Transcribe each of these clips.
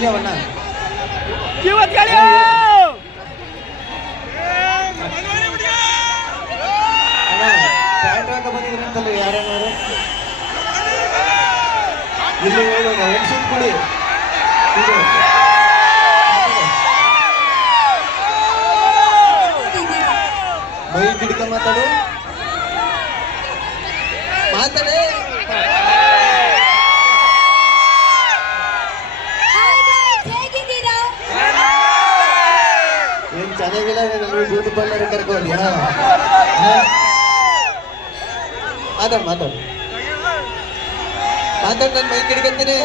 ಇಲ್ಲಿ ಅವಣ್ಣ ಪ್ಯಾಂಟ್ ಹಾಕ ಬಂದಿದ್ರಂತಲ್ಲ ಯಾರನ್ನಾರು ಇಲ್ಲಿ ಹೇಳೋಣ ಹೆಣ್ಸಿದ್ ಕೊಡಿ ಮೈ ಹಿಡ್ಕ ಮಾತಾಡು ಮಾತಾಡೇ ಏನ್ ಚೆನ್ನಾಗಿಲ್ಲ ಬ್ಯೂಟಿ ಪಾರ್ಲರ್ ಕರ್ಕೋದ್ಯಾ ಮಾತಾಡು ಮಾತಾಡು ಮಾತಾಡು ನಾನು ಮೈ ಹಿಡ್ಕಂತೀನಿ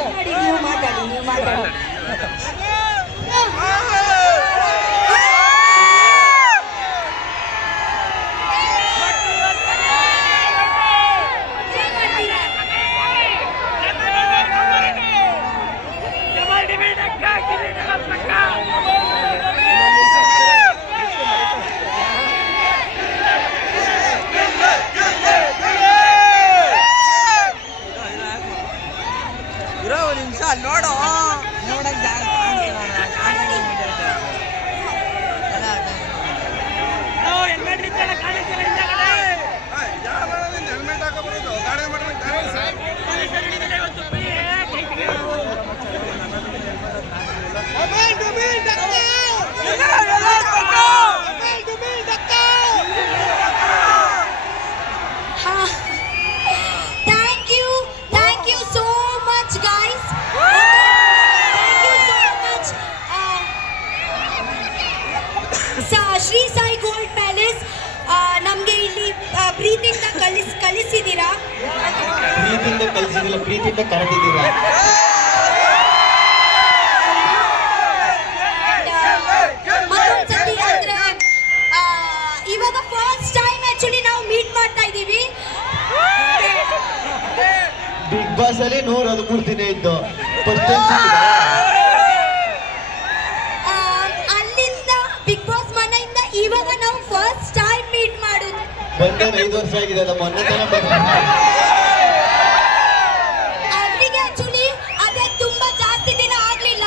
ನೋಡು ನೋಡಕ್ ಶ್ರೀ ಸಾಯಿ ಗೋಲ್ಡ್ ಪ್ಯಾಲೇಸ್ ನಮ್ಗೆ ಇಲ್ಲಿ ಪ್ರೀತಿಯಿಂದ ಕಲಿಸಿದ್ದೀರಾ ಪ್ರೀತಿಯಿಂದ ಕಲಿಸಿದಿಲ್ಲ ಪ್ರೀತಿಯಿಂದ ಕರೆದಿದ್ದೀರಾ ಮತ್ತೊಂದ್ಸತಿ ಅಂದ್ರೆ ಇವಾಗ ಫಸ್ಟ್ ಟೈಮ್ ಆಕ್ಚುಲಿ ನಾವು ಮೀಟ್ ಮಾಡ್ತಾ ಇದ್ದೀವಿ ಬಿಗ್ ಬಾಸ್ ಅಲ್ಲಿ 113 ದಿನ ಇದ್ದು ಫಸ್ಟ್ ಅಲ್ಲಿಂದ ಬಿಗ್ ಬಾಸ್ ಮನೆಯಿಂದ ಇವಾಗ ನಾವು ಫಸ್ಟ್ ಟೈಮ್ ಮೀಟ್ ಮಾಡೋದು ಬಂದ 5 ವರ್ಷ ಆಗಿದೆ ಅಲ್ಲ ಮೊನ್ನೆ ಅವರಿಗೆ ಆಕ್ಚುಲಿ ಅದೇ ತುಂಬಾ ಜಾಸ್ತಿ ದಿನ ಆಗ್ಲಿಲ್ಲ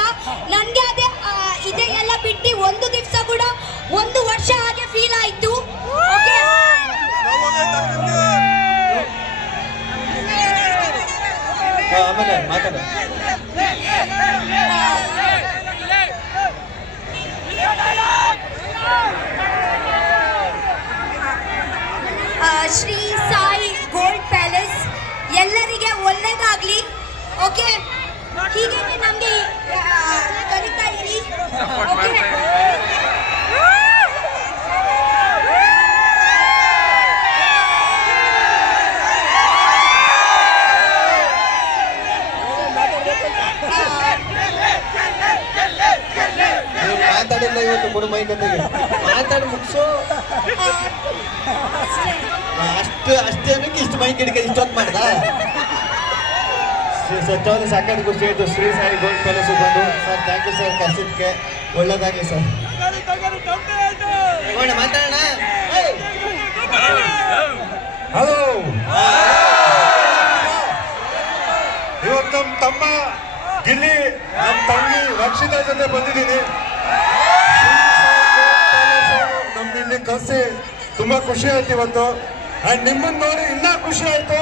ನನ್ಗೆ ಅದೇ ಇದೇ ಎಲ್ಲ ಬಿಟ್ಟು ಒಂದು ದಿವಸ ಕೂಡ 1 ವರ್ಷ ಹಾಗೆ ಫೀಲ್ ಆಯ್ತು ಆಮೇಲೆ ಮಾತಾಡ ಶ್ರೀ ಸಾಯಿ ಗೋಲ್ಡ್ ಪ್ಯಾಲೇಸ್ ಎಲ್ಲರಿಗೆ ಒಳ್ಳೇದಾಗ್ಲಿ ಓಕೆ ಹೀಗೆ ನಮಗೆ ಕರೀತಾ ಇರಿ ಓಕೆ ಮಾತಾಡಿಲ್ಲ ಇವತ್ತು ಕೊಡು ಮೈ ಕತೆಗೆ ಮಾತಾಡಿ ಮುಗಿಸು ಅಷ್ಟೇ ಅನ್ನಕ್ಕೆ ಇಷ್ಟು ಮೈ ಕಿಡಿಕೆ ಇಷ್ಟೊತ್ತು ಮಾಡ್ದ ಸಚ್ಚವ್ರು ಸಾಕಾಗಿ ಖುಷಿ ಆಯಿತು ಶ್ರೀ ಸಾಯಿ ಗೋಲ್ಡ್ ಪ್ಯಾಲೇಸ್ ಬಂದು ಸರ್ ಥ್ಯಾಂಕ್ ಯು ಸರ್ ಕರ್ಸಿದ್ಕೆ ಒಳ್ಳೇದಾಗಲಿ ಸರ್ ಮಾತಾಡೋಣ ಹಲೋ ಇವತ್ತು ನಮ್ಮ ತಮ್ಮ ಗಿಲ್ಲಿ ನಮ್ಮ ತಂಗಿ ರಕ್ಷಿತಾ ಜೊತೆ ಬಂದಿದ್ದೀನಿ ನಮ್ದು ಇಲ್ಲಿ ಕರ್ಸಿ ತುಂಬಾ ಖುಷಿ ಆಯ್ತು ಇವತ್ತು ನಿಮ್ಮನ್ನ ನೋಡಿ ಇನ್ನೂ ಖುಷಿ ಆಯ್ತು